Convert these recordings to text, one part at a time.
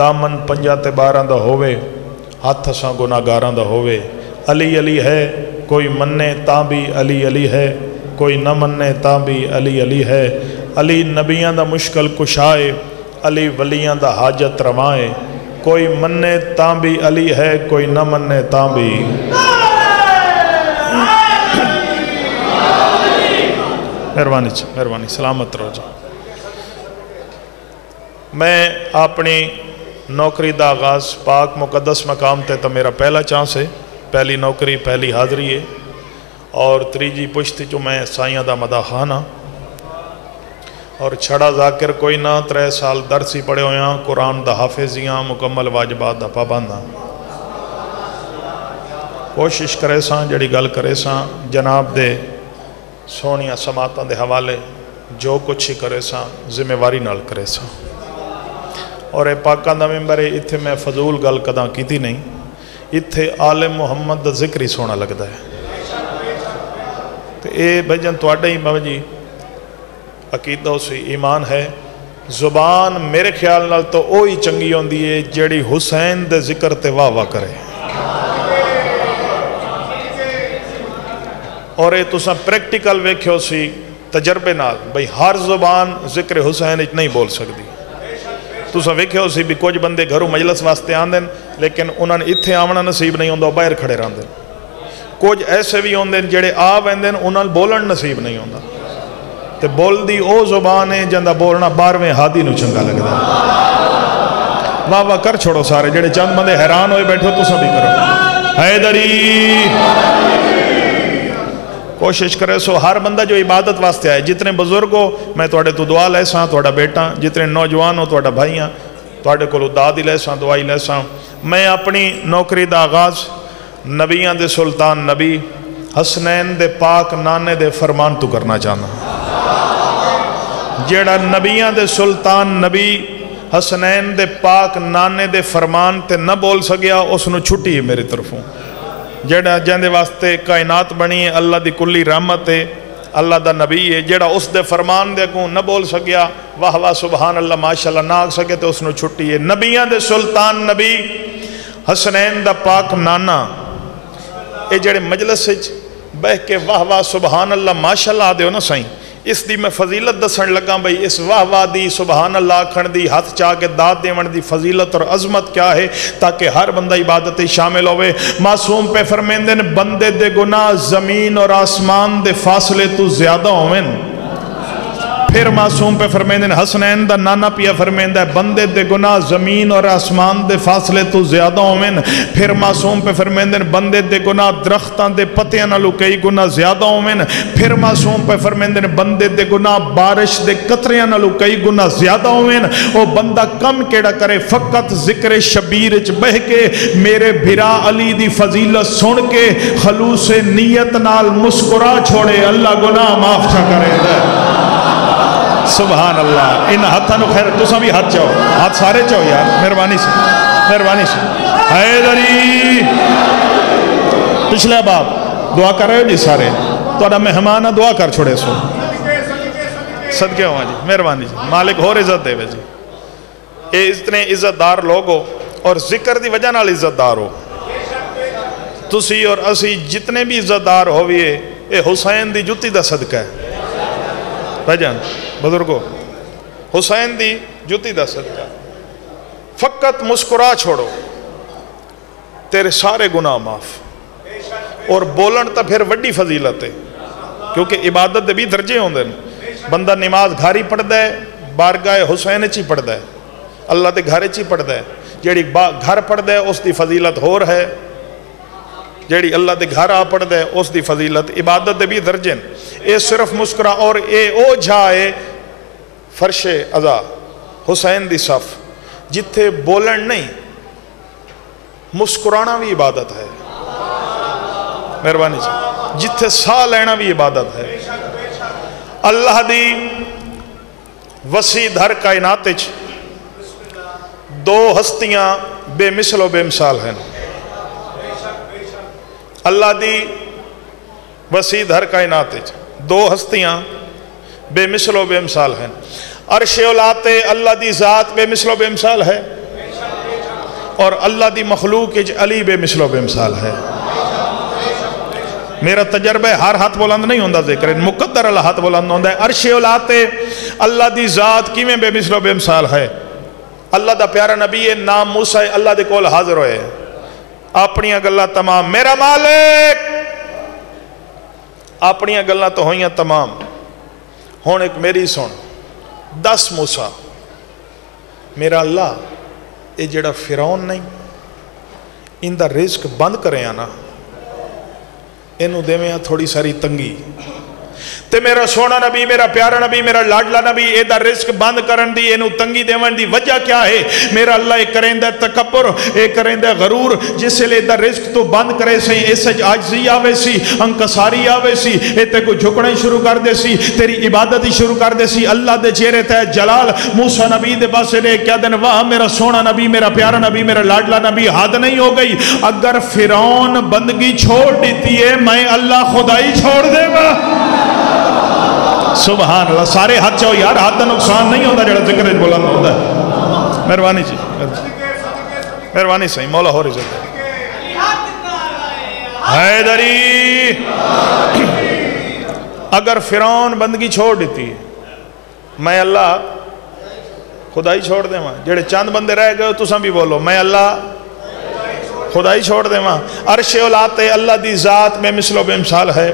دامن پنجا تے 12 دا ہووے ہاتھ اساں گناہگاراں دا ہووے علی علی ہے کوئی منے تاں بھی علی علی ہے کوئی نہ منے تاں بھی علی علی ہے علی نبیاں دا مشکل کشائے علی ولیاں دا حاجت روائے کوئی منے تاں بھی علی ہے کوئی نہ منے تاں بھی مہربانی سلامت رہو جی میں اپنی نوکری دا آغاز پاک مقدس مقام تے تو میرا پہلا چانس ہے پہلی نوکری پہلی حاضری ہے اور تریجی پشت جو میں سائیاں دا مدہ خانہ اور چھڑا ذاکر کوئی نہ 3 سال درسی پڑھے ہویاں قرآن دا حافظیاں مکمل واجبات دا پابنداں کوشش کرے ساں جڑی گل کرے ساں جناب دے سونیاں سماعتاں دے حوالے جو کچھ ہی کرے ساں ذمہ واری نال کرے ساں اور اے پاکاں دا ممبر ہے اتھے میں فضول گل کداں کیتی نہیں اتھے آل محمد دا ذکر ہی سونا لگتا ہے تو اے بھجن توڑے ہی بابا جی عقیدہ سی ایمان ہے زبان میرے خیال نال تو اوہی چنگی ہوندی ہے جیڑی حسین دے ذکر تے واہ واہ کرے اور اے تساں پریکٹیکل ویکھیو سی تجربے نال بھئی ہر زبان ذکر حسین اچ نہیں بول سکتی تساں ویکھیو سی بھی کچھ بندے گھروں مجلس واسطے آندن لیکن انہاں نے اتھے آونا نصیب نہیں ہوندا باہر کھڑے رہندے کچھ ایسے بھی ہوندے جڑے آ ویندن انہاں بولن نصیب نہیں ہوندا تے بول دی او زبان ہے جندہ بولنا 12ویں ہادی نو چنگا لگدا واہ واہ کر چھوڑو سارے جڑے چند بندے حیران ہوئے بیٹھو تساں بھی کرو حیدری کوشش کرے سو ہر بندہ جو عبادت واسطے آئے جتنے بزرگ ہو میں توڑے تو دعا لے ساں توڑا بیٹا جتنے نوجوان ہو توڑا بھائیاں توڑے کو دادی لے ساں دعائی لے ساں میں اپنی نوکری دا آغاز نبیاں دے سلطان نبی حسنین دے پاک نانے دے فرمان تو کرنا چاہنا جیڑا نبیاں دے سلطان نبی حسنین دے پاک نانے دے فرمان تے نہ بول سکیا اس نو چھٹی ہے میری طرفوں جیڑا جاندے واسطے کائنات بنی ہے اللہ دی کلی رحمت ہے اللہ دا نبی ہے جیڑا اس دے فرمان دے کو نہ بول سکیا واہ واہ سبحان اللہ ماشاءاللہ نہ آگ سکے تو اس نو چھٹی ہے نبیاں دے سلطان نبی حسنین دا پاک نانا اے جیڑے مجلس بہ کے واہ واہ سبحان اللہ ماشاءاللہ آدھے ہو نا سائیں اس دی میں فضیلت دسن لگا بھئی اس واہ واہ دی سبحان اللہ کھڑ دی ہاتھ چاہ کے داد دیون دی فضیلت اور عظمت کیا ہے تاکہ ہر بندہ عبادت شامل ہوئے معصوم پہ فرمیندن بندے دے گناہ زمین اور آسمان دے فاصلے تو زیادہ ہوئیں پھر معصوم پہ فرمیندن حسنین دا نانا پیا فرمیندہ بندے دے گناہ زمین اور آسمان دے فاصلے تو زیادہ ہوئیں پھر معصوم پہ فرمیندن بندے دے گناہ درختان دے پتیاں نالو کئی گناہ زیادہ ہوئیں پھر معصوم پہ فرمیندن بندے دے گناہ بارش دے قطریاں نالو کئی گناہ زیادہ ہوئیں وہ بندہ کم کیڑا کرے فقط ذکر شبیر اچ بہ کے میرے بھرا علی دی فضیلت سن کے خلوص نیت نال مسکرا چھوڑے اللہ گناہ معاف چھا کرے دے سبحان اللہ ان ہاتھاں نو خیر تساں بھی ہاتھ چاہو ہاتھ سارے چاہو یار مہربانی سے حیدری پچھلے باب دعا کر رہے ہو جی سارے توڑا مہمانہ دعا کر چھوڑے سو صدقے ہوا جی مہربانی جی مالک اور عزت دے جی اے اتنے عزت دار لوگ ہو اور ذکر دی وجہ نال عزت دار ہو تسی اور اسی جتنے بھی عزت دار ہوئے اے حسین دی جتی دا صدقہ ہے بھجن بزرگو حسین دی جتی دا صدقہ فقط مسکرا چھوڑو تیرے سارے گناہ معاف اور بولن تا پھر وڈی فضیلت ہے کیونکہ عبادت دے بھی درجے ہوں دے بندہ نماز گھاری پڑھ دے بارگاہ حسین چی پڑھ دے اللہ دے گھارے چی پڑھ دے جیڑی گھر پڑھ دے اس دی فضیلت ہور ہے جیڑی اللہ دے گھر آ پڑھ دے اس دی فضیلت عبادت دے بھی درجے اے صرف مسکرا اور اے او جائے فرش عزا حسین دی صف جتھے بولن نہیں مسکرانا بھی عبادت ہے مہربانی سے جتھے سا لینا بھی عبادت ہے اللہ دی وسیع دھر کائنات دو ہستیاں بے مثل و بے مثال ہیں اللہ دی وسیع دھر کائنات دو ہستیاں بے مثل و بے مثال ہیں عرش اولاد اللہ دی ذات بے مثل و بے مثال ہے اور اللہ دی مخلوق علی بے مثل و بے مثال ہے۔ میرا تجربہ ہر ہاتھ بلند نہیں ہوندہ ذکر مقدر اللہ ہاتھ بلند ہوندہ ہے۔ عرش اولاتے اللہ دی ذات کی میں بے مثل و بے مثال ہے۔ اللہ دا پیارا نبی ہے، نام موسیٰ اللہ دے کول حاضر ہوئے اپنی گلہ تمام، میرا مالک اپنی گلہ تو ہوئیاں تمام۔ ہون ایک میری سن 10 موسیٰ میرا اللہ اے جڑا فرعون نہیں ان دا رزق بند کرے آنا انہوں دے میں تھوڑی ساری تنگی تے میرا سونا نبی، میرا پیارا نبی، میرا لاڈلا نبی اے دا رزق بند کرن دی انہوں تنگی دیون دی وجہ کیا ہے؟ میرا اللہ ایک کریں دا تکبر، ایک کریں دا غرور، جس لئے دا رزق تو بند کرے سی اس سج آجزی آوے سی، انکساری آوے سی، اے تے کو جھکنے شروع کر دے سی، تیری عبادتی شروع کر دے سی۔ اللہ دے چہرے تے جلال موسیٰ نبی دے باسے لے کیا دن واہ میرا سونا نبی، میرا پیارا نبی، میرا لاڈلا نبی حد نہیں ہو گئی۔ اگر فرعون بندگی چھوڑ دیتی ہے میں اللہ خدائی چھوڑ دے گا۔ سبحان اللہ، سارے ہاتھ چاہو یار، ہاتھ دا نقصان نہیں ہوتا جڑا ذکر بلند ہوتا ہے۔ مہربانی جی، مہربانی صحیح مولا ہو رضا حیدری۔ اگر فرعون بندگی چھوڑ دیتی ہے میں اللہ خدائی چھوڑ دے ماں، جڑے چاند بندے رہ گئے تو سن بھی بولو میں اللہ خدائی چھوڑ دے ماں۔ عرش اولاتے اللہ دی ذات میں مثل و بے مثال ہے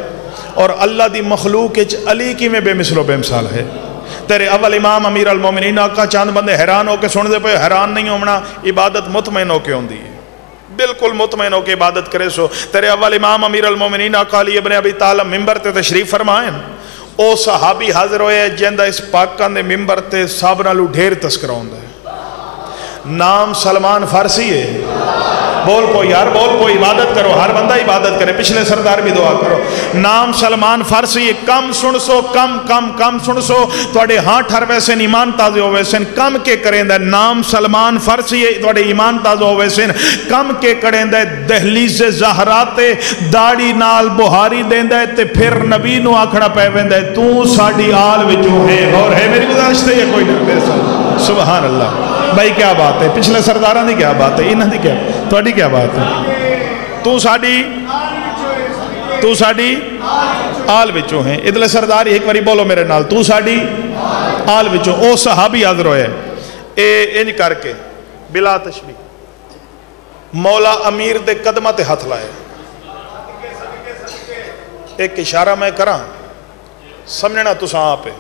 اور اللہ دی مخلوق علی کی میں بے مثل و بے مثال ہے۔ تیرے اول امام امیر المومنین آقا چاند بندے حیران ہو کے سن دے پہ حیران نہیں ہونا، عبادت مطمئن ہو کے ہوندی ہے، بالکل مطمئن ہو کے عبادت کرے سو۔ تیرے اول امام امیر المومنین آقا علی ابن ابی طالب ممبر تے تشریف فرمائیں، او صحابی حاضر ہوئے جندہ اس پاکان دے ممبر تے صحابہ نالو ڈھیر تذکرہ ہوندہ ہے۔ نام سلمان فارسی ہے، بول کو یار بول کو، عبادت کرو، ہر بندہ عبادت کرے، پچھلے سردار بھی دعا کرو۔ نام سلمان فارسی، کم سن سو، کم سن سو، توڑے ہاں ٹھر ویسن ایمان تازے ہو ویسن، کم کے کریں دے نام سلمان فارسی، توڑے ایمان تازے ہو ویسن، کم کے کریں دے دہلیز زہراتے داڑی نال بہاری دیں دے تے پھر نبی نو آکھڑا پہ ویندے تو ساڑی آل وچوں ہے اور ہے میری گزارشتے یہ کوئی نہ میرے ساتھ۔ سبحان اللہ بھائی کیا بات ہے، پچھلے سرداران دی کیا بات ہے، انہاں دی کیا توڑی کیا بات ہے، تو ساڑی آل وچوں ہیں۔ ادھلے سرداری ایک باری بولو میرے نال، تو ساڑی آل وچوں۔ او صحابی حاضر ہوئے اے انج کر کے بلا تشبیہ مولا امیر دے قدمہ تے ہاتھ لائے۔ ایک اشارہ میں کراں سمجھنا تو ساں آپ ہے،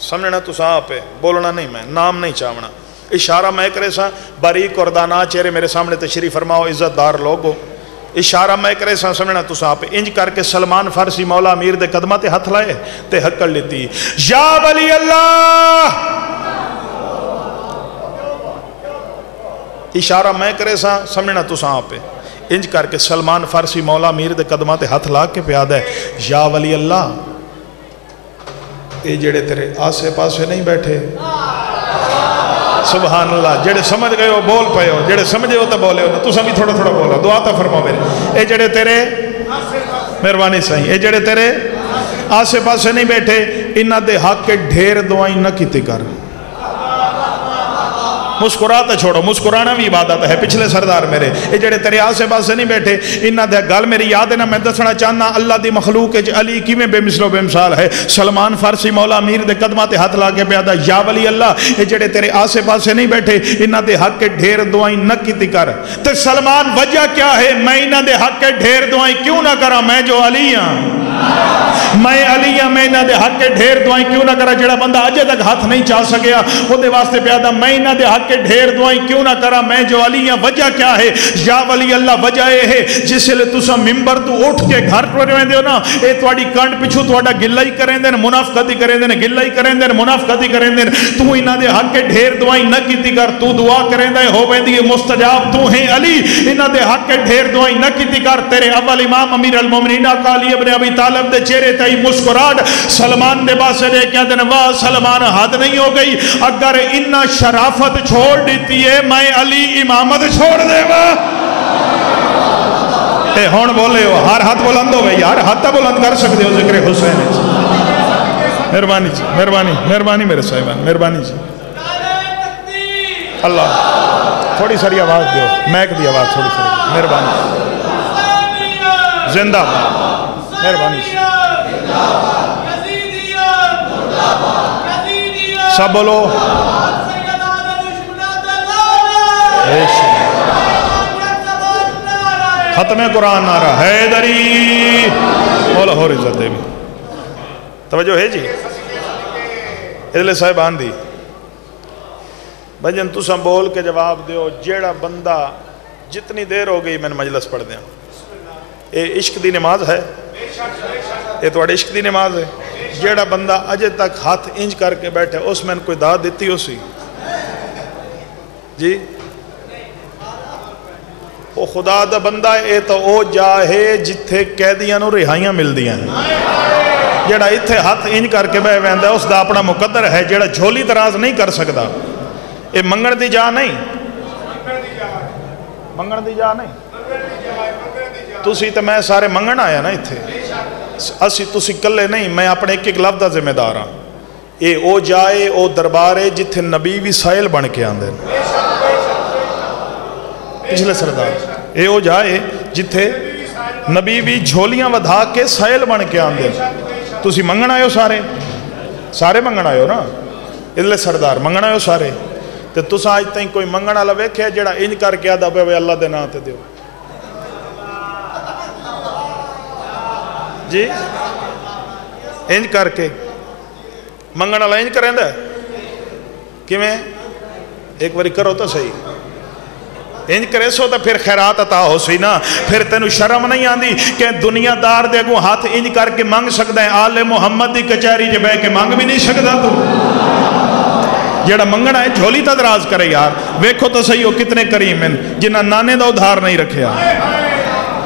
سمجھنا تو ساں آپ ہے، بولنا نہیں، میں نام نہیں چاہونا، اشارہ میں کرے ساں باریک اور دانا چہرے میرے سامنے تشریف فرماؤ عزت دار لوگو، اشارہ میں کرے ساں سمجھنا تو ساں آپ ہے۔ انج کر کے سلمان فارسی مولا امیر دے قدمہ تے ہاتھ لائے تے حق لیتی یا ولی اللہ، اشارہ میں کرے ساں سمجھنا تو ساں آپ ہے۔ انج کر کے سلمان فارسی مولا امیر دے قدمہ تے ہاتھ لا کے پیاد ہے یا ولی اللہ، اے جڑے تیرے آسے پاسے نہیں بیٹھے، سبحان اللہ، جڑے سمجھ گئے ہو بول پئے ہو، جڑے سمجھے ہو تو بولے ہو، تو سبھی تھوڑا تھوڑا بولا، دعا تا فرماؤ میرے، اے جڑے تیرے مہربانی صحیح، اے جڑے تیرے آسے پاسے نہیں بیٹھے انہاں دے حق کے ڈھیر دعائیں نہ کیتی کر۔ مسکراتا چھوڑو، مسکرانا بھی عبادت ہے، پچھلے سردار میرے اے جڑے تیرے آسے پاسے نہیں بیٹھے انہاں دے گل میری یاد ہے نا، میں دسنا چاہنا اللہ دی مخلوق علی کی میں بے مثل و بے مثال ہے۔ سلمان فارسی مولا امیر دے قدمہ تے ہاتھ لا کے پیادا یا ولی اللہ، اے جڑے تیرے آسے پاسے نہیں بیٹھے انہاں دے حق کے ڈھیر دعائیں نہ کیتی کر۔ تے سلمان وجہ کیا ہے میں انہاں دے حق کے ڈھیر دعائیں کیوں نہ کرا؟ میں جو علی ہاں، میں علی ہاں، میں انہاں دے حق کے ڈھیر دعائیں کیوں نہ کرا؟ جڑا بندہ اجے تک ہاتھ نہیں چاہ سکیا وہ دے واسطے پیادا میں انہاں دے حق کے ڈھیر دعائیں کیوں نہ کرا؟ میں جو علی ہاں۔ وجہ کیا ہے یا ولی اللہ؟ وجہ یہ ہے جس لئے تسا ممبر تو اٹھ کے گھر پر رہے ہو نا، اے تواڈی کنڈ پچھو تواڈا گلہ ہی کریں دین، منافقتی کریں دین، گلہ ہی کریں دین، منافقتی کریں دین، تو انہاں دے حق کے ڈھیر دعائیں نہ کیتی کر، تو دعا کریں دے ہو ویندی مستجاب، تو ہیں علی، انہاں دے حق کے ڈھیر دعائیں نہ کیتی کر۔ تیرے اول امام امیر المومنین آقا علی ابن ابی طالب دے چہرے تے مسکراہٹ سلمان دے باسے دے کیا دن واہ سلمان حد نہیں ہو گئی، اگر انہاں شرافت چھوڑ دیتی ہے میں علی امامت چھوڑ دے گا۔ اے ہون بولے ہو، ہر ہاتھ بلند ہو گئی، ہر ہاتھ بلند کر سکتے ہو ذکر حسین۔ مہربانی جی، مہربانی، مہربانی میرے صاحبان، مہربانی جی، اللہ تھوڑی ساری آواز دیو، میک دی آواز تھوڑی ساری، مہربانی زندہ باد، مہربانی سب بولو ختم قرآن نعرہ حیدری مولا ہو عزت دے بھی توجہ ہے جی ادلے صاحبان دی بھجن تساں بول کے جواب دیو جیڑا بندہ جتنی دیر ہو گئی میں نے مجلس پڑھ دیا اے عشق دی نماز ہے اے تو عشق دی نماز ہے جیڑا بندہ اجے تک ہاتھ انج کر کے بیٹھے اس میں کوئی داد دیتی ہو سی جی او خدا دا بندہ اے تو او جاہے جتھے قیدیاں نو رہائیاں مل دیاں ہیں جیڑا اتھے ہاتھ انج کر کے بے ویندہ اس دا اپنا مقدر ہے جیڑا جھولی دراز نہیں کر سکتا اے منگن دی جا نہیں منگن دی جا نہیں تُسی تو میں سارے منگن آیا نا اتھے اسی تُسی کلے نہیں میں اپنے ایک لفظ دا ذمہ دار ہاں اے او جائے او دربارے جتھے نبی بھی سائل بن کے آندے پچھلے سردار اے او جائے جتھے نبی بھی جھولیاں ودھا کے سائل بن کے آندے تُسی منگن آئے ہو سارے منگن آئے ہو نا ادلے سردار منگن آئے ہو سارے تے تُسا آج تائیں کوئی منگن آلہ ویکھے جیڑا انج کر کے آدھا بے اللہ دے نا تے دیو جی انج کر کے منگن آلہ انج کریں دے کیویں ایک باری کرو تو صحیح انج کرے سو تو پھر خیرات عطا ہو سی نا پھر تینو شرم نہیں آندی کہ دنیا دار دے گو ہاتھ انج کر کے مانگ سکتا ہے آل محمد دی کچھاری جب ہے کہ مانگ بھی نہیں سکتا تو جیڑا منگنا ہے جھولی تا دراز کرے یار ویکھو تو صحیح ہو کتنے کریم ہیں جنہ نانے دا ادھار نہیں رکھیا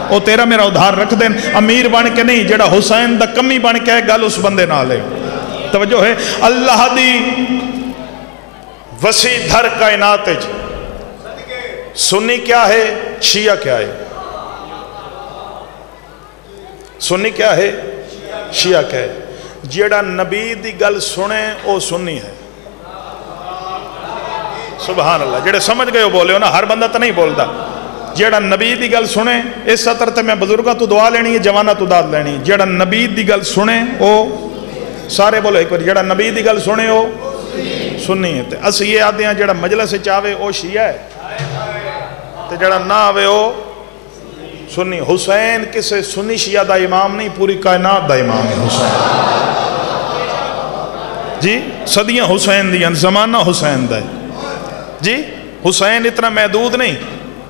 او تیرا میرا ادھار رکھ دیں امیر بن کے نہیں جیڑا حسین دا کمی بن کے گل اس بندے نہ لے توجہ ہے اللہ دی وسیع دھر کائنات سنی کیا ہے شیعہ کیا ہے سنی کیا ہے شیعہ کیا ہے جیڑا نبی دی گل سنے او سنی ہے سبحان اللہ جیڑے سمجھ گئے ہو بولے ہو نا ہر بندہ تو نہیں بولتا جیڑا نبی دی گل سنے اس سطر تے میں بزرگاں تو دعا لینی ہے جوانہ تو داد لینی جیڑا نبی دی گل سنے او سارے بولو ایک بار جیڑا نبی دی گل سنے او سنی ہے اس یہ آدھے ہیں جیڑا مجلس چاہوے او شیعہ ہے تے جڑا نہ آوے ہو سنی حسین کسے سنی شیعہ دا امام نہیں پوری کائنات دا امام ہے حسین جی صدیاں حسین دیاں زمانہ حسین دا ہے جی حسین اتنا محدود نہیں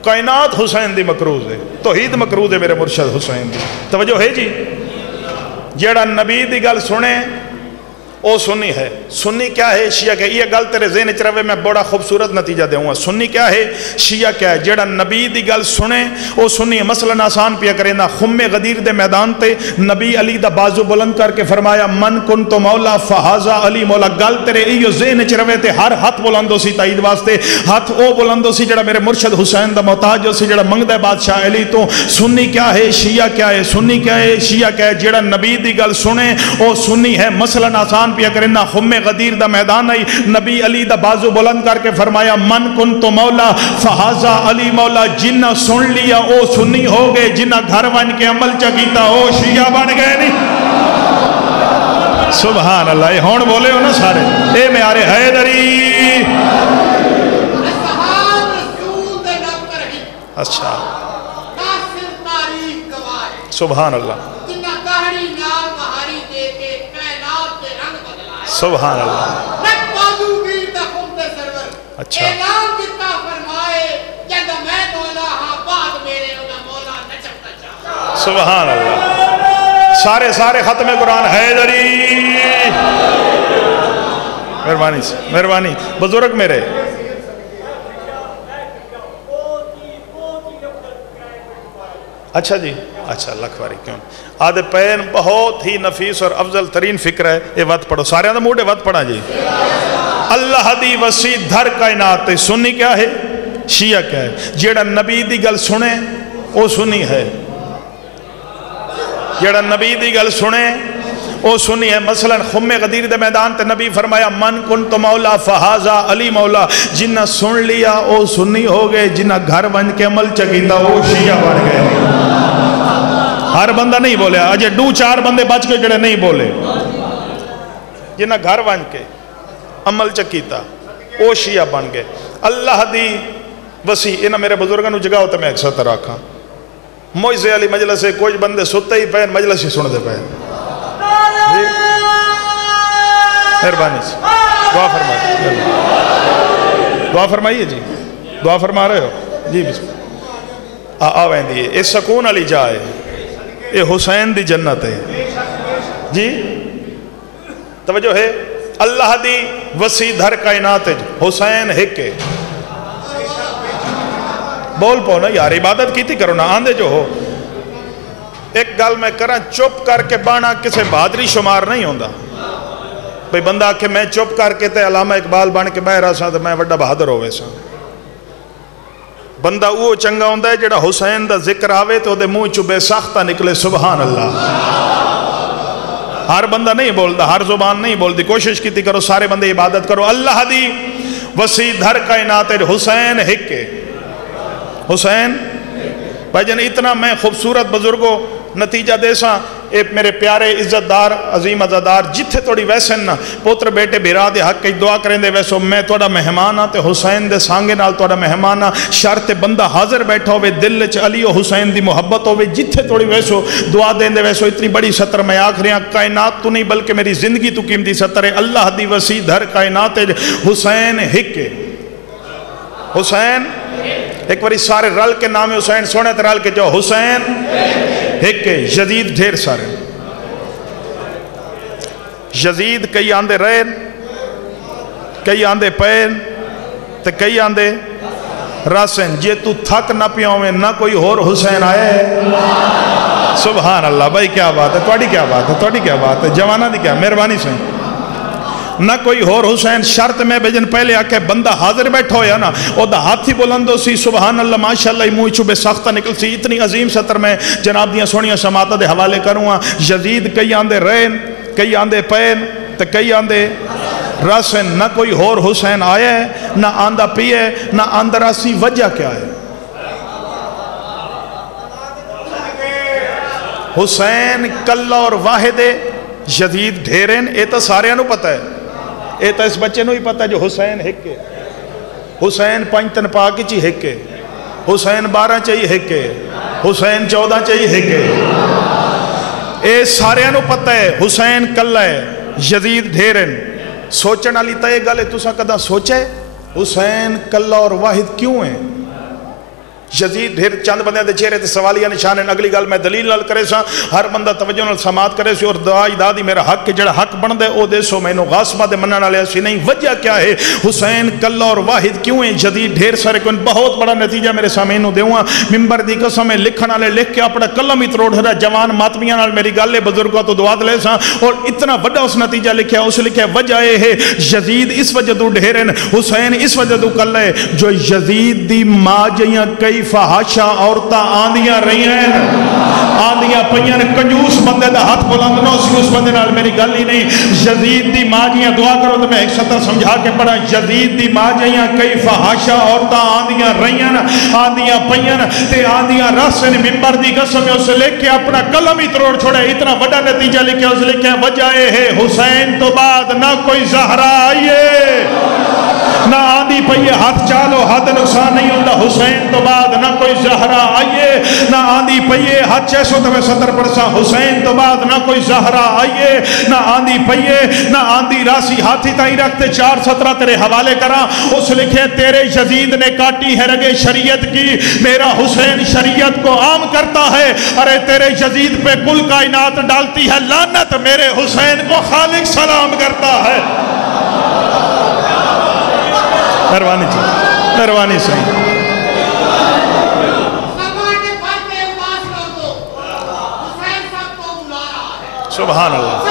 کائنات حسین دی مکروز ہے توحید مکروز ہے میرے مرشد حسین دی توجہ ہے جی جڑا نبی دی گل سنے او سنی ہے سنی کیا ہے شیعہ کیا ہے یہ گل تیرے ذہن چ رہے میں بڑا خوبصورت نتیجہ دے ہوں سنی کیا ہے شیعہ کیا ہے جیڑا نبی دی گل سنے او سنی ہے مثلا آسان پیا کرے نا خم غدیر دے میدان تے نبی علی دا بازو بلند کر کے فرمایا من کن تو مولا فہازا علی مولا گل تیرے ایو ذہن چ رہے تے ہر ہاتھ بلندو سی تائید واسطے ہاتھ او بلندو سی جڑا میرے مرشد حسین دا محتاج ہو سی جڑا منگدہ بادشاہ علی تو سنی کیا ہے شیعہ کیا ہے سنی کیا ہے شیعہ کیا ہے جیڑا نبی دی گل سنے او سنی ہے مثلا آسان پیا کرنا خم غدیر دا میدان آئی نبی علی دا بازو بلند کر کے فرمایا من کن تو مولا فہازا علی مولا جنہ سن لیا او سنی ہو گئے جنہ گھر ون کے عمل چکیتا او شیعہ بن گئے نہیں سبحان اللہ یہ ہون بولے ہو نا سارے اے میارے حیدری اچھا سبحان اللہ سبحان اللہ اچھا سبحان اللہ سارے ختم قرآن حیدری مہربانی بزرگ میرے اچھا جی اچھا لکھواری کیوں آدھے پین بہت ہی نفیس اور افضل ترین فکر ہے یہ وقت پڑھو سارے آدھے موڑے وقت پڑھا جی اللہ دی وسیع دھر کائنات سنی کیا ہے شیعہ کیا ہے جیڑا نبی دی گل سنے او سنی ہے جیڑا نبی دی گل سنے او سنی ہے مثلا خم غدیر دے میدان تے نبی فرمایا من کنت مولا فہذا علی مولا، جنہ سن لیا او سنی ہو گئے، جنہ گھر ون کے عمل چکیتا وہ شیعہ بن گئے۔ ہر بندہ نہیں بولے، اجے 2-4 بندے بچ کے جڑے نہیں بولے، جنہ گھر ون کے عمل چکیتا وہ شیعہ بن گئے۔ اللہ دی وسیع انہاں میرے بزرگاں نو جگاؤ تے میں ایک سطر آکھاں، موعظے علی مجلس ہے، کچھ بندے ستے ہی پہن مجلس ہی سن دے پہن۔ مہربانی سے دعا فرمائیے، دعا فرمائیے جی، دعا فرما رہے ہو جی؟ بسم اللہ آویں دیئے، اس سکون علی جائے، یہ حسین دی جنت ہے جی۔ توجہ ہے، اللہ دی وسیع دھر کائنات ہے، حسین ہکے بول پو نا یار، عبادت کیتی کرو نا، آندے جو ہو۔ ایک گل میں کرا، چپ کر کے بانا کسے بہادری شمار نہیں ہوندہ بھئی بندہ کہ میں چپ کر کے تے علامہ اقبال بن کے بہرہ سا تو میں وڈا بہادر ہوئے سا۔ بندہ وہ چنگا ہوندہ ہے جڑا حسین دا ذکر آوے تو دے منہ چو بے ساختہ نکلے سبحان اللہ۔ ہر بندہ نہیں بولتا، ہر زبان نہیں بولتی، کوشش کیتی کرو سارے بندے عبادت کرو۔ اللہ دی وسیع دھر کائنات حسین ہکے، حسین بھائی جن اتنا میں خوبصورت بزرگوں نتیجہ دے سا، اے میرے پیارے عزت دار عظیم عزادار جتھے توڑی ویسن نا پوتر بیٹے بھیرا دے حق کی دعا کریں دے ویسو میں توڑا مہمانا تے حسین دے سانگے نال توڑا مہمانا شرط بندہ حاضر بیٹھا ہوئے دل چ علی و حسین دی محبت ہوئے جتھے توڑی ویسو دعا دیں دے ویسو اتنی بڑی سطر میں آکھ رہے ہیں کائنات تو نہیں بلکہ میری زندگی تو قیمتی سطر ہے اللہ دی وسیع دھر کائنات حسین ہکے حسین ایک باری سارے رل کے نام حسین سونے تے رل کے جو حسین ہکے یزید ڈھیر سارے یزید کئی آندے رین کئی آندے پین تے کئی آندے راسن جے تو تھک نہ پیاؤں نہ کوئی اور حسین آئے سبحان اللہ بھائی کیا بات ہے توڑی کیا بات ہے توڑی کیا بات ہے جوانہ دی کیا مہربانی سے نہ کوئی اور حسین شرط میں بجن پہلے آکے بندہ حاضر بیٹھا ہویا نا او دا ہاتھی بلندو سی سبحان اللہ ماشاءاللہ موئی چوبے ساختہ نکل سی اتنی عظیم سطر میں جناب دیاں سونیاں سماعتہ دے حوالے کروں یزید کئی آندے رین کئی آندے پین تے کئی آندے راسن نہ کوئی اور حسین آیا ہے نہ آندہ پیے نہ آندہ راسی وجہ کیا ہے حسین کلہ اور واحد یزید ڈھیرین اے تا سارے انہوں پتہ ہے اے تا اس بچے نو ہی پتہ ہے جو حسین ہکے حسین پنجتن پاکی چی ہکے حسین 12 چاہی ہکے حسین 14 چاہی ہکے اے سارے انہوں پتہ ہے حسین کلہ ہے یزید ڈھیرین سوچن علی تا یہ گلے تُسا کدہ سوچے حسین کلہ اور واحد کیوں ہیں یزید ڈھیر چند بندے دے چہرے تے سوالیہ نشان ہیں اگلی گل میں دلیل نال کرے سا ہر بندہ توجہ نال سماعت کرے سی اور دعائی دادی میرا حق کے جڑا حق بن دے او دے سو میں نو غاسبہ دے منن والے سی نہیں وجہ کیا ہے حسین کلہ اور واحد کیوں ہیں یزید ڈھیر سارے کوئی بہت بڑا نتیجہ میرے سامنے نو دیواں منبر دی قسم میں لکھن والے لکھ کے اپنا قلم ہی تروڑ رہا جوان ماتمیاں نال میری گل ہے بزرگوں تو دعا لے سا اور اتنا بڑا اس نتیجہ لکھیا اس لکھیا وجہ یہ ہے یزید اس وجہ تو ڈھیرن حسین اس وجہ تو کلہ ہے جو یزید دی ماں جیاں کئی فحاشا عورتہ آندیاں رہی ہیں آندیاں پہیاں کنجوس بندے دا ہاتھ بلند نو سی اس بندے نال میری گل ہی نہیں یزید دی ماں جیاں دعا کرو تو میں ایک سطح سمجھا کے پڑھا یزید دی ماں جیاں کئی فحاشا عورتہ آندیاں رہی ہیں آندیاں پہیاں تے آندیاں رسن منبر دی قسم میں اسے لے کے اپنا قلم ہی تروڑ چھوڑے اتنا بڑا نتیجہ لکھے اس لکھے وجہ ہے حسین تو بعد نہ کوئی زہرہ آئیے نہ آندھی پہیے ہاتھ چالو ہاتھ نقصان نہیں ہوتا حسین تو بعد نہ کوئی زہرہ آئیے نہ آندھی پہیے ہاتھ چیسو تمہیں ستر پڑسا حسین تو بعد نہ کوئی زہرہ آئیے نہ آندھی پہیے نہ آندھی راسی ہاتھی تائی رکھتے 4-17 تیرے حوالے کرا اس لکھے تیرے یزید نے کاٹی ہے رگے شریعت کی میرا حسین شریعت کو عام کرتا ہے ارے تیرے یزید پہ کل کائنات ڈالتی ہے لعنت میرے حسین کو خالق سلام کرتا ہے مہربانی جی مہربانی صحیح سبحان اللہ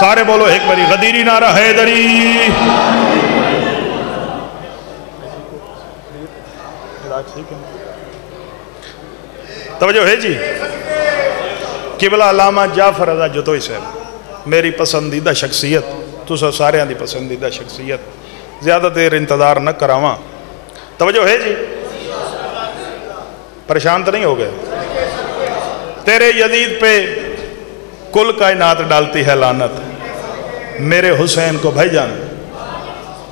سارے بولو ایک باری غدیری نعرہ حیدری. توجہ ہے جی. قبلہ علامہ جعفر رضا جتوئی صاحب میری پسندیدہ شخصیت، تسا سارے دی پسندیدہ شخصیت، زیادہ دیر انتظار نہ کراواں. توجہ ہے جی. پریشان تو نہیں ہو گئے؟ تیرے یزید پہ کل کائنات ڈالتی ہے لعنت، میرے حسین کو بھائی جان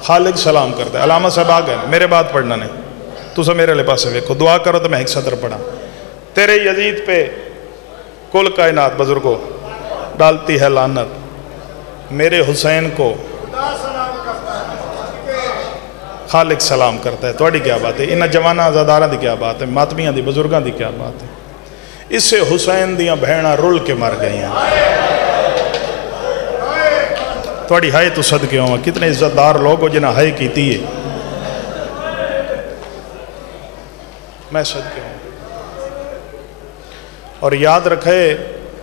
خالق سلام کرتا ہے. علامہ صاحب آ گئے، میرے بات پڑھنا نہیں، تسا میرے لے پاسے ویکھو، دعا کرو تو میں ایک صدر پڑھا. تیرے یزید پہ کل کائنات بزرگوں ڈالتی ہے لعنت، میرے حسین کو خالق سلام کرتا ہے. توڑی کیا بات ہے؟ انہاں جوانہ آزاداراں دی کیا بات ہے؟ ماتمیاں دی بزرگاں دی کیا بات ہے؟ اس سے حسین دیاں بہناں رول کے مر گئی ہیں. توڑی ہائے تو صدقے ہوں، کتنے عزت دار لوگ ہو جنہاں ہائے کیتی ہے. میں صدقے ہوں. اور یاد رکھے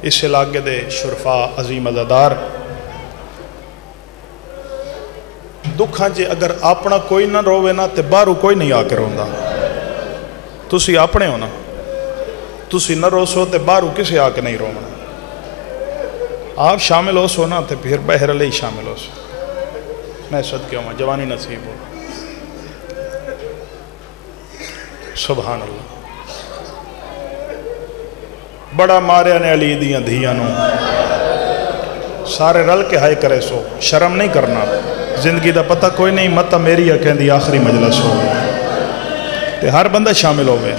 اس علاقے دے شرفا عظیم عزادار، دکھاں جے اگر اپنا کوئی نہ روے نا تے باہروں کوئی نہیں آ کے روندا. تسی اپنے ہو نا، تسی نہ رو سو تے باہروں کسے آ کے نہیں رونا. آپ شامل ہو سو نا تے پھر بہر علیہ شامل ہو سو. میں صدقے ہوں جوانی نصیب ہو. سبحان اللہ. بڑا ماریا نے علی دیاں دھیاں نو، سارے رل کے ہائے کرے سو. شرم نہیں کرنا، زندگی دا پتہ کوئی نہیں، متا میری اکھیں دی آخری مجلس ہو تے ہر بندہ شامل ہوئے.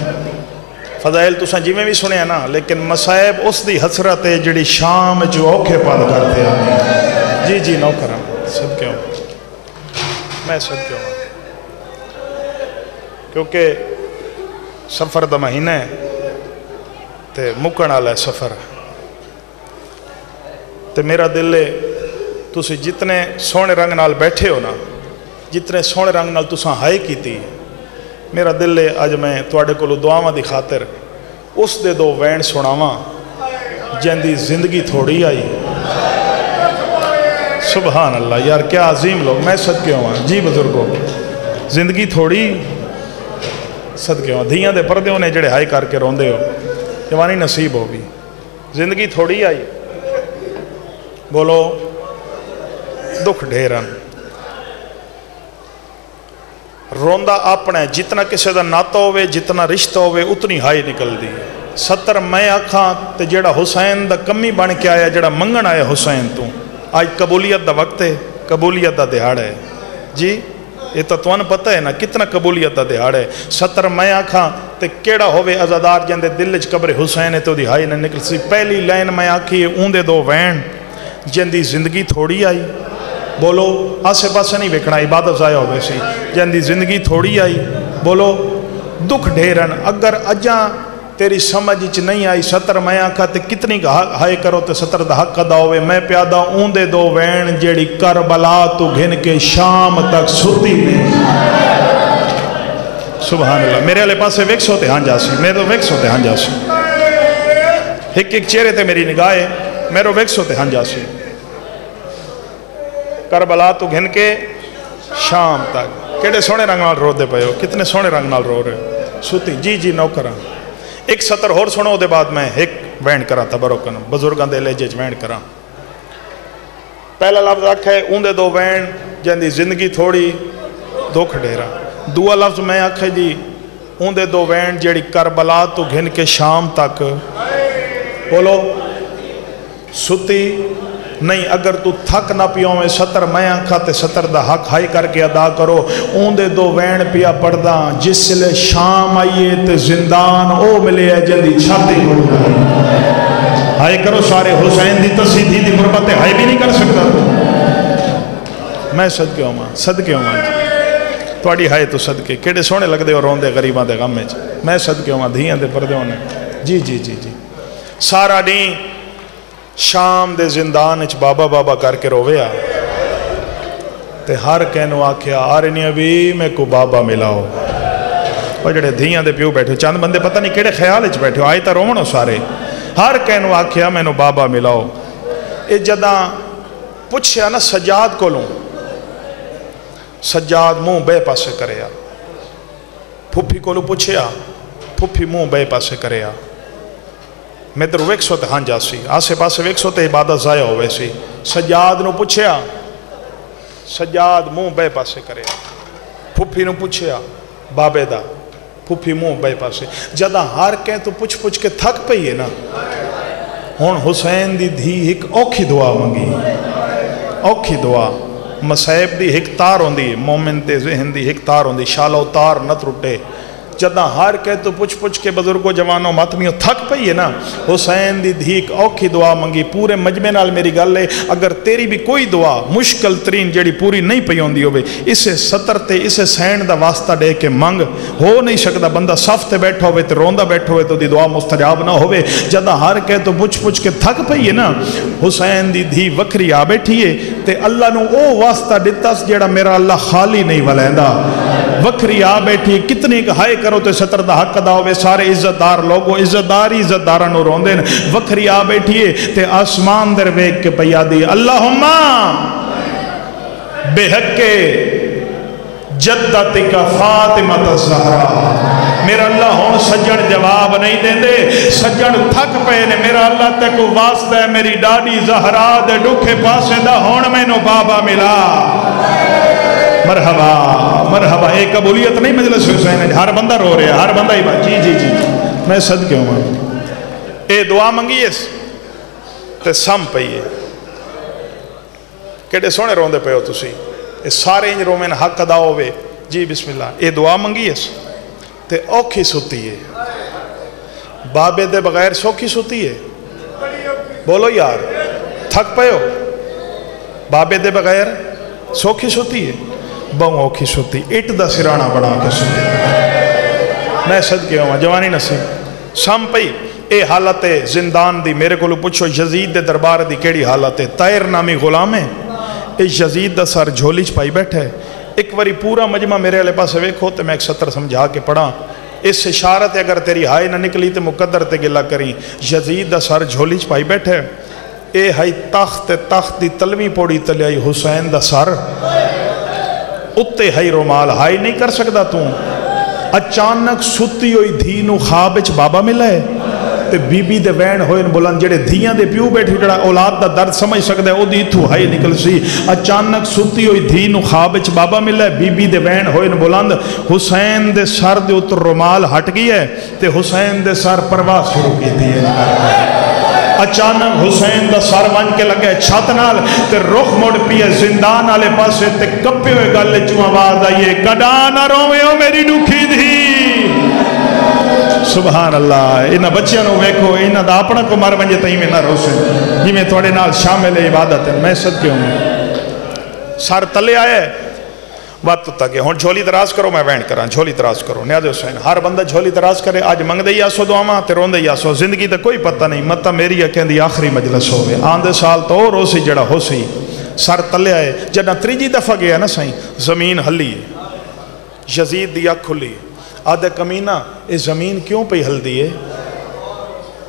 فضائل تساں جی میں بھی سنے ہیں نا، لیکن مصائب اس دی حسرت ہے جڑی شام جو اوکھے پاد کرتے ہیں. جی جی نو کرم صدقے ہوں. میں صدقے ہوں کیونکہ سفر دا مہینہ ہے تے مکن والا ہے سفر. تے میرا دل ہے تسی جتنے سونے رنگ نال بیٹھے ہو نا، جتنے سونے رنگ نال تساں ہائے کیتی، میرا دل ہے اج میں تواڈے کولوں دعاواں دی خاطر اس دے دو وین سناواں جن دی زندگی تھوڑی آئی. سبحان اللہ یار کیا عظیم لوگ. میں صدقے ہوں جی بزرگوں، زندگی تھوڑی، صدقے ہوں دھیاں دے پردے ہونے جڑے ہائے کر کے روندے ہو، جوانی نصیب ہوگی. زندگی تھوڑی آئی، بولو دکھ ڈھیرن. روندہ اپنا ہے، جتنا کسے دا ناتا ہوئے، جتنا رشتہ ہوئے، اتنی ہائی نکل دی. 70 میں آکھاں تے جیڑا حسین دا کمی بن کے آیا، جیڑا منگن آیا حسین تو. آج قبولیت دا وقت ہے، قبولیت دا دہاڑ ہے. جی یہ تو تمہیں پتہ ہے نا کتنا قبولیت دا دہاڑ ہے. 70 میں آکھاں تے کیڑا ہوئے عزادار جندے دلج قبر حسین ہے تو دی ہائی نہ نکل سی. پہلی لائن میں آکھی ہے اون دے دو وین جن دی زندگی تھوڑی آئی. بولو آسے پاسے نہیں ویکھنا، عبادت ضائع ہوئے سی. جن دی زندگی تھوڑی آئی، بولو دکھ ڈھیرن. اگر اجاں تیری سمجھ چ نہیں آئی 70 میں آکھا تے کتنی ہائے کرو تے 70 دا حق ادا ہوئے. میں پیادہ اون دے دو وین جیڑی کربلا تو گھن کے شام تک ستی نے. سبحان اللہ. میرے والے پاسے ویکس ہوتے ہاں جاسی، میرے تو ویکس ہوتے ہاں جاسی. ایک ایک چہرے تے میری نگاہ ہے، میرے ویکس ہوتے ہاں جاسی. کربلا تو گھن کے شام تک. کیڑے سونے رنگ نال رو دے پئے ہو، کتنے سونے رنگ نال رو رہے ہو. سوتی جی جی نو کراں. ایک سطر اور سنو دے بعد میں ایک وینڈ کراں تبرکن بزرگاں دے لہجے وچ وینڈ کراں. پہلا لفظ آکھا ہے اون دے دو وینڈ جن دی زندگی تھوڑی دکھ ڈھیرا. دوسرا لفظ میں آکھا جی اون دے دو وینڈ جیڑی کربلا تو گھن کے شام تک. بولو ستی نہیں. اگر تو تھک نہ پیوں میں 70 میں آنکھا تے 70 دا حق ہائی کر کے ادا کرو. اون دے دو وین پیا پڑھدا جس لے شام آئیے تے زندان او ملے ہے جلدی چھاتی ہو جائے. ہائی کرو سارے. حسین دی تصیدی دی مربت ہائی بھی نہیں کر سکتا. میں صدقے ہوں صدقے ہوں تواڈی ہائے تو صدقے. کیڑے سونے لگ دے اور روندے غریباں دے غم وچ. میں صدقے ہوں دھیاں دے پردے ہونے. جی جی جی جی. سارا نہیں شام دے زندان اچ بابا بابا کر کے رویا تے ہر کہنو آکھیا آرنی ابھی میں کو بابا ملاؤ. وہ جڑے دھیاں دے پیو بیٹھے چند بندے پتہ نہیں کیڑے خیال اچ بیٹھے آئے تا رومنو سارے. ہر کہنو آکھیا میں نو بابا ملاؤ. اے جداں پوچھیا نا سجاد کو لوں، سجاد منہ بے پاسے کرے آ، پھوپھی کو لوں پوچھیا، پھوپھی منہ بے پاسے کرے آ، میں در ویک سو تے ہاں جا سی، آسے پاسے ویک سو تے عبادت ضائع ہوئے سی، سجاد نو پوچھیا، سجاد منہ بے پاسے کرے آ، پھوپھی نو پوچھیا بابے دا، پھوپھی منہ بے پاسے، جدہ ہار کہیں تو پوچھ کے تھک پئی ہے نا، ہون حسین دی دھی ایک اوکھی دعا منگی، اوکھی دعا، مسائب دی ایک تار ہوندی، مومن تے ذہن دی ایک تار ہوندی، شالو تار نہ ٹوٹے، جدہ ہار کہے تو پوچھ کے بزرگوں جوانوں ماتمیوں تھک پئی ہے نا، حسین دی دھیک اوکھی دعا منگی، پورے مجمع نال میری گل ہے، اگر تیری بھی کوئی دعا مشکل ترین جڑی پوری نہیں پئی ہوندی ہوئے، اسے ستر تے اسے سین دا واسطہ دے کے منگ، ہو نہیں سکتا بندہ صف تے بیٹھا ہوئے تے روندہ بیٹھا ہوئے تو دی دعا مستجاب نہ ہوئے، جدہ ہار کہے تو پوچھ کے تھک پئی ہے نا، حسین دی دھی وکری آ بیٹھی ہے تے اللہ نو او واسطہ دیتا جڑا میرا اللہ خالی نہیں والیندا، وکری آ بیٹھی کتنی ہائے کرو تے ستر دا حق ادا ہوئے، سارے عزت دار لوگوں عزت دارانو روندے وکری آ بیٹھیے تے آسمان در ویک کے پیا دی اللہم بے حق جدتک فاطمہ الزہرا، میرا اللہ ہون سجن جواب نہیں دیں دے، سجن تھک پے نے، میرا اللہ تے کو واسطہ ہے میری ڈاڈی زہرا دے ڈکھے پاسے دا ہون میں نو بابا ملا، مرحبا مرحبا، ایک قبولیت نہیں مجلس حسین ہے، ہر بندہ رو رہے ہیں، ہر بندہ ہی بات، جی جی جی میں صدقے ہوں، اے دعا منگی اس تے سم پئیے، کیڑے سونے روندے پہ ہو تسی، اے سارے انج رومین حق ادا ہوئے، جی بسم اللہ، اے دعا منگی اس تے اوکھی سوتی ہے، بابے دے بغیر سوکھی سوتی ہے، بولو یار تھک پہ ہو، بابے دے بغیر سوکھی سوتی ہے، بہوں اوکھی سوتی، اٹ دا سرانہ بڑھا کے سوتی، میں صدقے ہوں جوانی نصیب سام پئی، اے حالت زندان دی، میرے کو لو پوچھو یزید دے دربار دی کیڑی حالت ہے، طائر نامی غلام ہے، اے یزید دا سر جھولی چ پائی بیٹھے، ایک واری پورا مجمع میرے علیہ پاس ویک ہوتے میں ایک سطر سمجھا کے پڑھا، اس اشارت اگر تیری ہائے نہ نکلی تے مقدر تے گلہ کریں، یزید دا سر جھولی چ پائی بیٹھے، اے ہائی تخت دی تلوی پوڑی تلے آئی حسین دا سر، اتے ہائی رومال ہائی نہیں کر سکتا تو، اچانک ستی ہوئی دھی نو خواب وچ بابا ملا ہے، تے بی بی دے وین ہوئے بلند جڑے دھیاں دے پیو بیٹھی جڑا اولاد دا درد سمجھ سکتا ہے او دی تھو ہائی نکل سی، اچانک ستی ہوئی دھی نو خواب وچ بابا ملا ہے، بی بی دے وین ہوئے بلند، حسین دے سر دے اتر رومال ہٹ گئی ہے، تے حسین دے سر پرواز شروع کی تھی ہے، اچانک حسین دا سر ون کے لگے چھت نال تے رخ مڑ پیے زندان آلے پاسے تے کپے ہوئے گلے چوں آواز آئیے کڈا نہ روے ہو میری ڈکھی دھی، سبحان اللہ، انہاں بچیاں نو ویکھو انہاں دا اپنا کو مر ونجے تئیں میں نہ روسے، جی میں تھوڑے نال شامل عبادت ہے، میں صدقے ہوں، سر تلے آئے بات تک ہے، ہون جھولی دراز کرو میں وین کراں، جھولی دراز کرو، نیاز حسین ہر بندہ جھولی دراز کرے، آج منگ دے یاسو دعاواں تے رون دے یاسو، زندگی تے کوئی پتہ نہیں، مطا میری یقین دی آخری مجلس ہوئے، آندے سال تو اور ہو سی جڑا ہو سی، سر تلے آئے، جڑا تریجی دفعہ گیا نا سائیں، زمین ہلی ہے، یزید دی آنکھ کھلی ہے، آدھے کمینہ اس زمین کیوں پہ ہل دی ہے،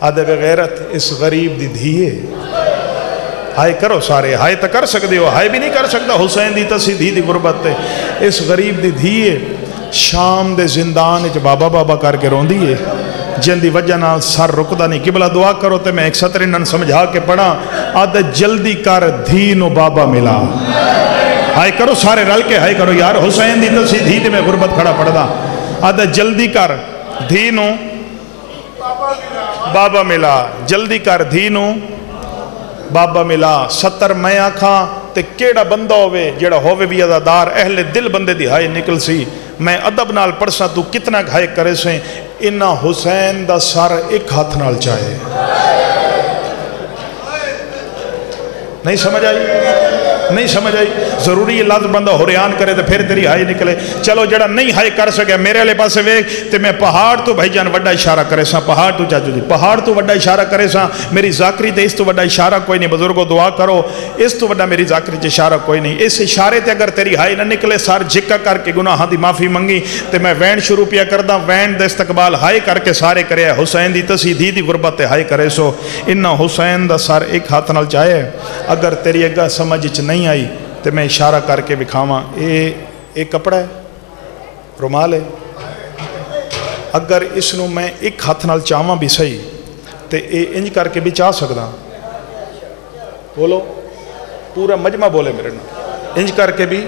آدھے بغیرت اس غریب دی دھی ہے، ہائے کرو سارے، ہائے تا کر سکتے ہو، ہائے بھی نہیں کر سکتا، حسین دی تسی دھی دی غربت ہے، اس غریب دی دھیے شام دے زندان اچ بابا بابا کر کے رون دیئے، جن دی وجہ نال سر رکدا نہیں، قبلہ دعا کرو تے میں ایک سطر انہاں سمجھا کے پڑھا، آدھے جلدی کر دھی نو بابا ملا، ہائے کرو سارے رل کے ہائے کرو یار، حسین دی تسی دھی تے میں غربت کھڑا پڑھ دا، آدھے جلدی کر دھی نو بابا ملا، جلدی کر دھی نو بابا ملا، ستر میں آکھاں تے کیڑا بندہ ہوئے جیڑا ہوئے بھی عزادار اہل دل بندے دی ہائے نکل سی، میں ادب نال پڑھسا تو کتنا گھائے کرے سے، انہا حسین دا سر ایک ہاتھ نال چاہے، نہیں سمجھ آئی؟ نہیں سمجھ آئی؟ ضروری ہے لفظ بندہ ہوریان کرے تو پھر تیری ہائی نکلے. چلو جڑا نہیں ہائی کر سکے میرے والے پاسے ویکھ تے میں پہاڑ تو بھائی جان وڈا اشارہ کرے سا, پہاڑ تو چاچو جی پہاڑ تو وڈا اشارہ کرے سا. میری ذاکری تے اس تو وڈا اشارہ کوئی نہیں. بزرگو دعا کرو, اس تو وڈا میری ذاکری تے اشارہ کوئی نہیں. اس اشارے تے اگر تیری ہائی نہ نکلے سار جھکا کر کے گناہاں دی معافی منگی تے میں وین شروع پیا کردہ. وین دے استقبال ہائی کر کے سارے کرے حسین دی تسی دی دی غربت تے ہائی کرے سو. انہا حسین دا سار ایک ہاتھ نال چاہے. اگر تیری اگہ سمجھ چ نہیں آئی تے میں اشارہ کر کے بکھاواں. ایک کپڑا ہے, رومال ہے. اگر اس نو میں ایک ہاتھ نال چاہواں بھی صحیح تے اے انج کر کے بھی چاہ سکدا. بولو پورا مجمع بولے میرے نال. انج کر کے بھی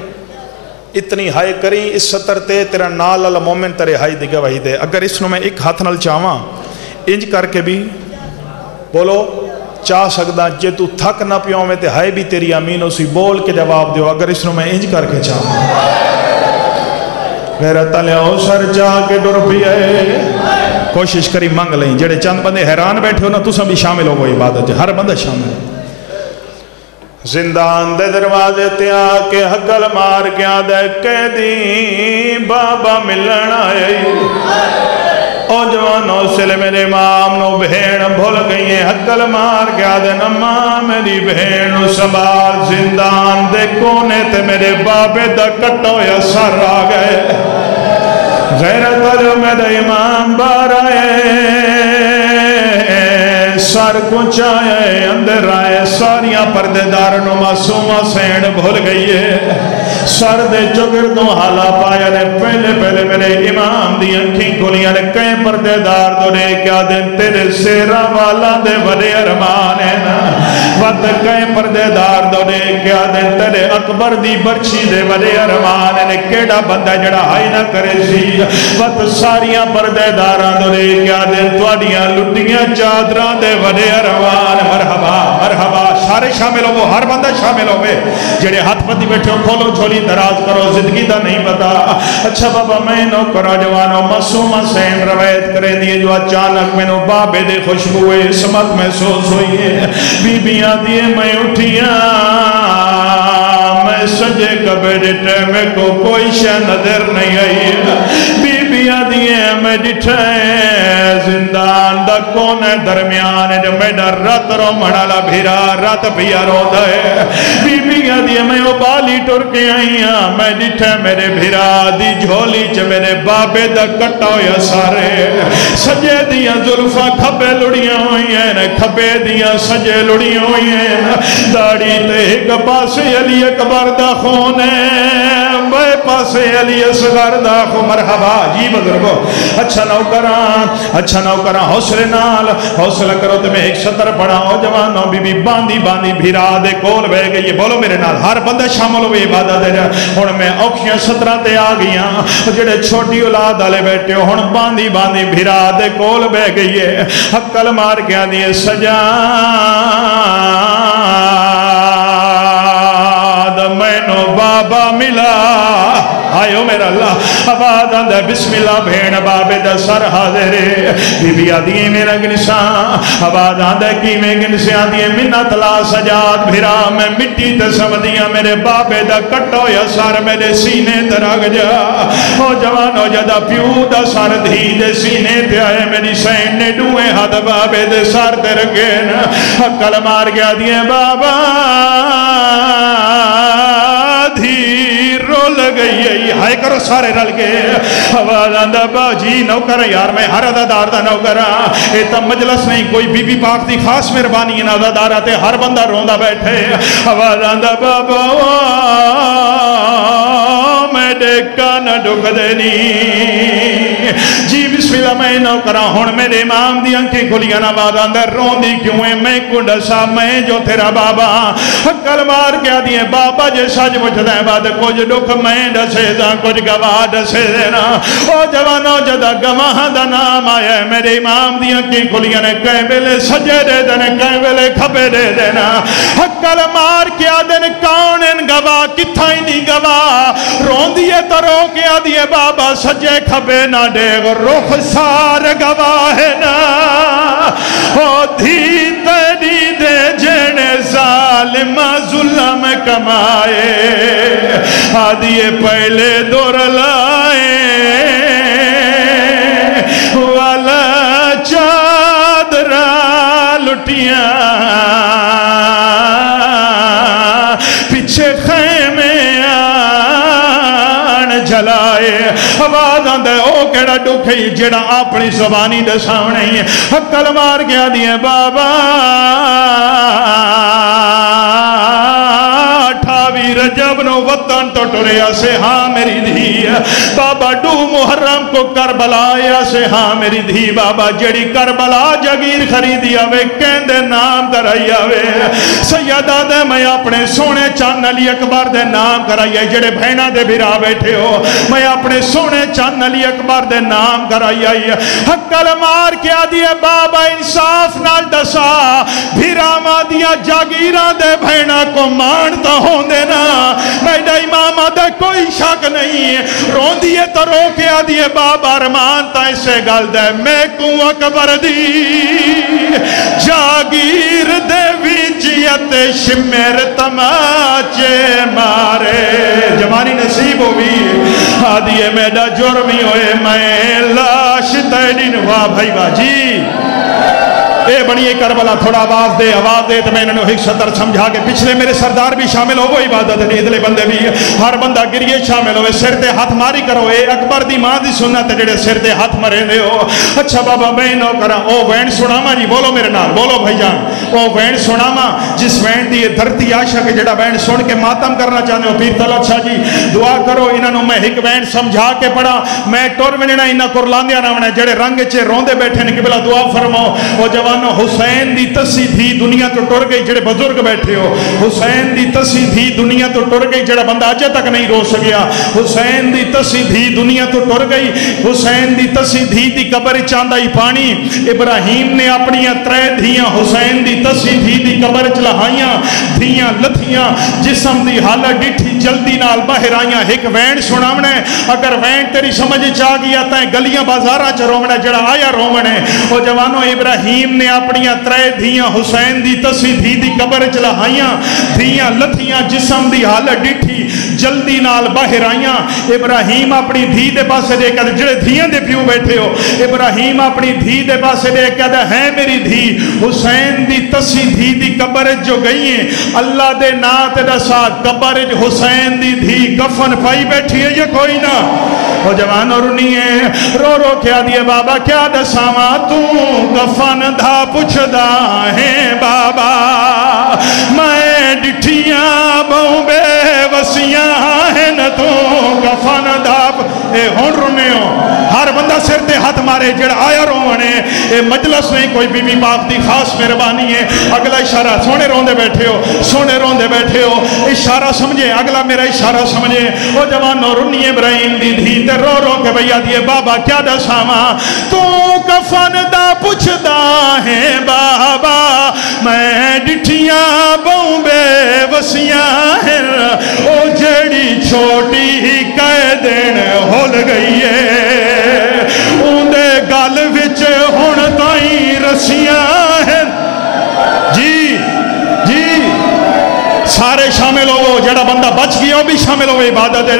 اتنی ہائی کریں اس سطر تے تیرا نال اللہ مومن ترے ہائی دی گواہی دے. اگر اس نو میں ایک ہاتھ نال چاہواں انج کر کے بھی بولو چاہ سکدا. جے تو تھک نہ پیوں میں تے ہائے بھی تیری امین اسی بول کے جواب دیو. اگر اس نو میں انج کر کے چاہواں میرا تلیاؤ سر جا کے ڈر پیئے. کوشش کری منگ لیں. جڑے چند بندے حیران بیٹھے ہو نا تو سب بھی شامل ہو وہ عبادت. ہر بندہ شامل ہے. زندان دے دروازے تے آ کے حقل مار گیا دے قیدی بابا ملن آئے. او جوانو سلے میرے امام نو بہن بھول گئی ہیں. حقل مار گیا دے نماں میری بہن نو سنبھال. زندان دے کونے تے میرے بابے دا کٹو یا سر آ گئے. غیرت والو میرے امام بار آئے سر کچھائے اندر آئے. ساریاں پردے دارنو معصومہ سین بھول گئی ہے. سر دے چگردوں حالا پایا نے پہلے میرے امام دی انکھیں کھولیاں نے کئی پردے دار دو نے کیا دن تیرے سیرہ والا دے بڑے ارمان ہے نا. وقت کئی پردے دار دو نے کیا دن تیرے اکبر دی برچی دے بڑے ارمان ہے نے. کیڑا بندہ جڑا ہائی نہ کرے سی. وقت ساریاں پردے داران دو نے کیا دن توڑیاں لٹیاں چادران دے بڑے ارمان. مرحبا مرحبا. سارے شامل ہو, ہر بندہ شامل ہوئے. جڑے ہاتھ پتی بیٹھے ہو کھولو چھولی دراز کرو. زندگی دا نہیں پتا. اچھا بابا میں نو کرو جوانو معصومہ سین روایت کرے دیئے جو اچانک میں نو بابے دے خوشبوئے اسمت محسوس ہوئی ہے. بی بیاں دیئے میں اٹھیاں میں سجے کبے ڈٹے میں کو کوئی شے نظر نہیں آئی. بی بیاں دیئے میں ڈٹھے زندان دا کونے درمیان جو میں ڈر رات رو مڑالا بھیرا رات بھیا رو دے. بی بیاں دیئے میں ابالی ٹر کے آئیاں میں ڈٹھے میرے بھیرا دی جھولی چے میرے بابے دا کٹا یا سارے. سجے دیاں ظلفہ کھبے لڑیاں ہوئی ہیں کھبے دیاں سجے لڑیاں ہوئی ہیں. داڑی تے ایک پاسے علی اکبر دا خون ہے بے پاسے علی اصغر دا خون. مرحبا جی بزرگو. اچھا نوکران حوصلے نال حوصلہ کرو تو میں ایک سطر پڑھا ہو. جوانوں بی بی باندی بھیرا دے کول بے گئی. بولو میرے نال ہر بندہ شامل ہوئے عبادت دے جا. ہون میں اوکھیاں سطرہ تے آ گئیاں. جڑے چھوٹی اولاد آلے بیٹھے ہو ہون باندی بھیرا دے کول بے گئی ہے. حقل مار گیا دیئے سجاد میں نو بابا ملا. آئیو میرا اللہ آباد آندہ بسم اللہ بھین بابے دا سر حاضرے. بی بی آدھیے میرا گنساں آباد آندہ کی میں گنسے آدھیے منت لا سجاد بھیرا میں مٹی تے سمدیاں میرے بابے دا کٹو یا سار میرے سینے ترگ جا. او جوانو جدا پیو دا سار دھی دے سینے تے آئے میری سین نے ڈوئے حد بابے دے سار تے رگین. حقل مار گیا دیئے بابا گئی ہے. ہائے کرو سارے رل کے آواز آندہ باجی نوکر یار میں ہر عددار دا نوکر. ایتا مجلس نہیں کوئی بی بی پاک دی خاص مہربانی ہے. عددار آتے ہر بندہ روندہ بیٹھے. آواز آندہ بابا میں ڈیکا نہ ڈک دینی. جی بسم اللہ میں نوکرہ ہون میرے امام دی انکھیں کھلیاں آواز آندہ روندی کیوں ہے میں کنڈ سا میں جو تیرا بابا. حقل مار کیا دیئے بابا جے سج مجھ دیں بعد کچھ ڈک میں ڈسے دا کچھ گواہ ڈسے دینا. او جوانو جدا گواہ دا نام آیا ہے میرے امام دی انکھیں کھلیاں نے کہیں بلے سجے دے دینے کہیں بلے کھپے دے دینا. حقل مار کیا دینے کون ان گواہ کتھائی دی گواہ روندیے تو رو کیا دیئے بابا سجے کھپے نہ دے رخ سار گواہ نا. او دھی تیری دے جن ظالم ظلم کما آدیے پہلے دور لائے والا چادرہ لٹیاں پیچھے خیمے آن جلائے آواز آندے او کیڑا ڈوکھئی جڑا اپنی زبانی دے سامنے ہی حقل مار گیا دیے بابا رجب نو وطن تو ٹریا سے ہاں میری دھی بابا ڈو محرم کو کربلا یا سے ہاں میری دھی بابا جڑی کربلا جگیر خریدی آوے کہندے نام کرائی آوے سیدہ دے میں اپنے سونے چاند علی اکبر دے نام کرائی آئی جڑے بھینا دے بھیرا بیٹھے ہو میں اپنے سونے چاند علی اکبر دے نام کرائی آئی حقل مار کیا دیے بابا انصاف نال دسا بھیرا ماں دیا جاگیرہ دے بھینا کو مانتا ہوں دینا میڈا امام آدھے کوئی شک نہیں رون دیے تو رو کے آدھیے بابا ارمان تا اسے گل دے میں کوں اکبر دی جاگیر دے ویجیت شمیر تماچے مارے جوانی نصیب ہوئی آدھیے میڈا جرمی ہوئے میں لاش تیڈین ہوا بھائی باجی اے بنی کربلا تھوڑا آواز دے تو میں انہوں ایک صدر سمجھا کے پچھلے میرے سردار بھی شامل ہو وہ عبادت نہیں ادلے بندے بھی ہر بندہ گریے شامل ہوئے سر تے ہاتھ ماری کرو اے اکبر دی ماں دی سنت جڑے سر تے ہاتھ مرے دے ہو اچھا بابا میں نو کرا او وین سنا ماں جی بولو میرے نال بولو بھائی جان او وین سنا ماں جس وین دی دھرتی آشا کے جڑا وین سن کے ماتم کرنا چاہنے ہو پیر طلعت شاہ جی دعا کرو انہوں میں ایک وین سمجھا کے پڑھا میں ٹور منینا انہا کرلاندیا نامنا جڑے رنگ چے روندے بیٹھے نے کہ بلا دعا فرماؤ وہ جوان حسین دی تسی تھی دنیا تو ٹر گئی جڑے بزرگ بیٹھے ہو حسین دی تسی تھی دنیا تو ٹر گئی جڑا بندہ آجے تک نہیں رو سکیا حسین دی تسی تھی دنیا تو ٹر گئی حسین دی تسی تھی دی قبر چاندائی پانی ابراہیم نے اپنی ترے دھیاں حسین دی تسی تھی دی قبر چلہائیاں دھیاں لتھیاں جسم دی حالت ڈٹھی جلدی نال باہر آئیاں ایک وین سنامنے اگر وین تیری سمجھ چاہ گیا تائیں گلیاں بازارہ چا رومنے جڑا آیا رومنے وہ جوانو ابراہیم نے اپنی ترے دھیاں حسین دی تسی دھی دی قبر چلہائیاں دھیاں لتھیاں جسم دی حالت ڈٹھی جلدی نال باہر آئیاں ابراہیم اپنی دھی دے پاسے دے کہتے جڑے دھیاں دے پیو بیٹھے ہو ابراہیم اپنی دھی دے پاسے دے کہتے ہیں میری دھی حسین دی تسی دھی دی قبر جو گئی ہیں اللہ دے نات دسا قبر حسین دی دھی کفن پائی بیٹھی ہے یہ کوئی نہ وہ جوان اور نہیں رو رو کیا دیے بابا کیا دساما تو کفن دھا پچھ دا ہے بابا میں ڈٹھیاں بہوں بے وسیاں ہیں نہ تو کفن دھا اے ہون رونے ہو ہر بندہ سر تے ہاتھ مارے جڑ آیا رونے اے مجلس نہیں کوئی بی بی باپ دی خاص مہربانی ہے اگلا اشارہ سونے روندے بیٹھے ہو اشارہ سمجھے اگلا میرا اشارہ سمجھے وہ جوان اور رنی ابراہیم دی دھی تے رو رو کے بھیا دیے بابا کیا دا ساما تو کفن دا پچھ دا ہے بابا میں ڈٹھیاں بہوں بے وسیاں ہیں او جڑی چھوٹی ہی قیدین ہول گئی ہے اندے گل وچ ہون تائیں رسیاں ہیں جی سارے شامل ہو جڑا بندہ بچ گیا وہ بھی شامل ہو عبادت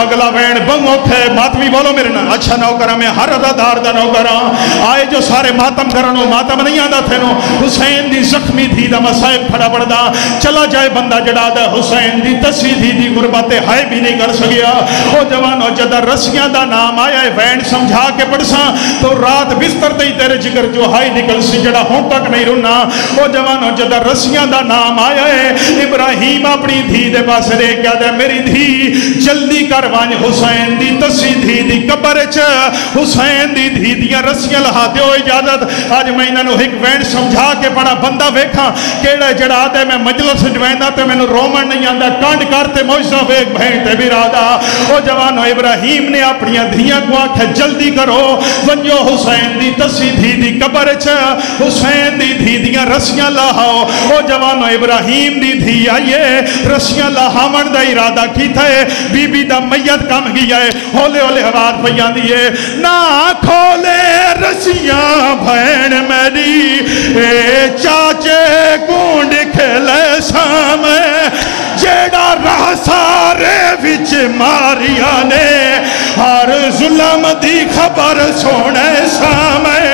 اگلا وین بنگو کھے ماتمی بولو میرے نا اچھا نوکرہ میں ہر عددار دا نوکرہ آئے جو سارے ماتم کرنو ماتم نہیں آدھا تھے نو حسین دی زخمی تھی دا مسائب کھڑا پڑا چلا جائے بندہ جڑا دا حسین دی تسی دی غربت ہائے بھی نہیں کر سکیا وہ جوانو جدہ رسیاں دا نام آیا ہے وین سمجھا کے پڑسا تو رات بستر دئی تیرے جگر جو ہائے نکل سی جڑا ہون تک نہیں رنا وہ جوانو جدہ رسیاں دا نام آیا ہے ابراہیم اپنی دھی دے پاس دے کیا دے میری دھی جلدی کروان حسین دی تسی دھی دی قبر چ حسین دی دھی دیاں رسیاں لہا دیو اجازت آج میں انہوں ایک وین سمجھا کے پڑا بندہ ویکھا کیڑے جڑا دے میں مجلس جوائندہ تے میں نو رومن نہیں آندہ کانڈ کرتے موجزہ ویک بھین تے بھی رادا او جوانو ابراہیم نے اپنی دھیاں کو آکھے جلدی کرو ونجو حسین دی تسی دھی دی قبر چ حسین دی دھی دیاں رسیاں لہاؤ او جوانو ابراہیم دی دھی آئیے رسیاں لہامن دا ارادہ کی تھے بی بی دا میت کم گیا ہے ہولے ہولے حواد پیان دیئے نا کھولے رسیاں بھین میری اے چاچے کونڈ کھلے سامے جیڑا رہسا ماریا نے ہر ظلم دی خبر سونے سامے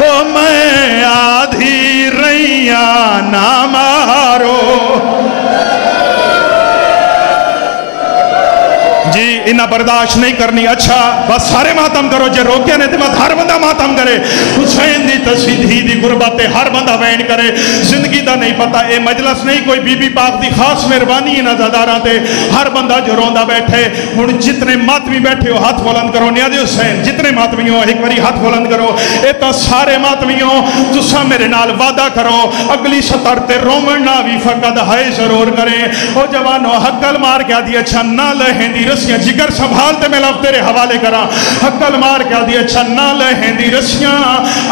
او میں آدھی ریاں نہ مارو جی انہا برداشت نہیں کرنی اچھا بس سارے ماتم کرو جے روکیا نے تو ہر بندہ ماتم کرے حسین دی تصویدی دی غربت ہر بندہ وین کرے زندگی دا نہیں پتا اے مجلس نہیں کوئی بی بی پاک دی خاص مہربانی ہے نازاداراں تے ہر بندہ جو روندہ بیٹھے ہن جتنے ماتمی بیٹھے ہو ہاتھ بلند کرو نیاز حسین جتنے ماتمی ہو ایک باری ہاتھ بلند کرو اے تا سارے ماتمی ہو تسا میرے نال وعدہ کرو اگلی سطر تے رومن نہ بھی فقط ہائے ضرور کریں او جوانو حقل مار کیا دی اچھا نہ لہیں دی رسیاں جگر سنبھالتے میں لفظ تیرے حوالے کرا حقل مار کیا دی اچھا نہ لہیں دی رسیاں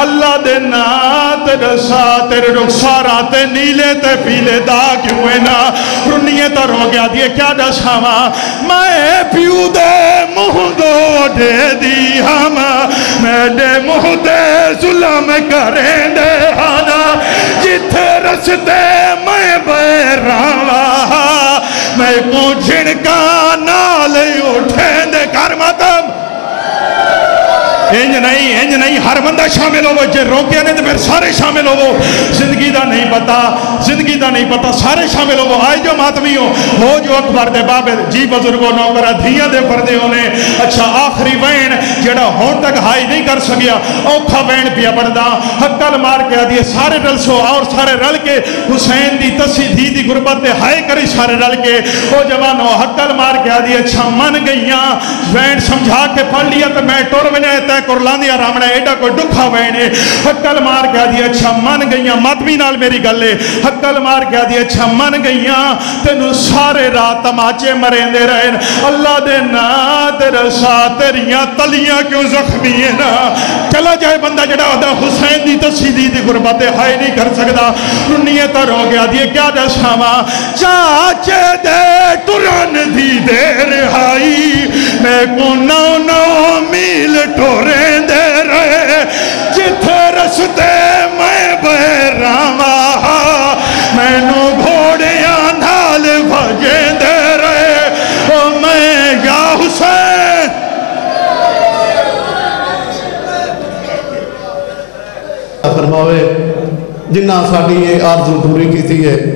اللہ دے نات رسا تیرے رخسارا تے نیلے تے پیلے دا کیوں ہے نا رنیے تر ہو گیا دیئے کیا دشاما میں پیو دے مہ دو دے دی ہم میں دے مہ دے ظلم کریں دے ہانا جتھے رستے میں بیراں میں کو جھنکا نالے اٹھیں دے کر ماتم انج نہیں ہر بندہ شامل ہو جے روکیا نہیں تو پھر سارے شامل ہو زندگی دا نہیں پتا سارے شامل ہو آئے جو ماتمی ہو جو اکبر دے بابے جی بزرگوں نوکرہ دھیاں دے پردے ہونے اچھا آخری وین جڑا ہون تک ہائی نہیں کر سکیا اوکھا وین پیا بڑھدا حقل مار کے دیئے سارے رل سو اور سارے رل کے حسین دی تسی دھی دی غربت دے ہائے کری سارے رل کے او جوانو حقل مار کے دیئے اچھا من گئیاں وین سمجھا کے پڑھ لیا تو میں ٹور بنے تے قرلاندی آرامنے ایڈا کوئی دکھا وینے حقل مار کیا دی اچھا من گئیاں ماتمی نال میری گلے حقل مار کیا دی اچھا من گئیاں تینو سارے رات تماچے مرین دے رہے اللہ دے نات رسا تیریاں تلیاں کیوں زخمی ہے نا چلا جائے بندہ جڑا ہوتا حسین دی تصیدی دی غربت ہائے نہیں کر سکتا رنیے تر ہو گیا دیئے کیا دشاما چاچے دے تران دی دے رہائی میں کو نو میل ٹورے دے رہے جتھے رستے میں بیراں میں نو گھوڑیاں نال بھجے دے رہے او میں یا حسین فرماوے جنہ ساڑی یہ آرزو پوری کی تھی ہے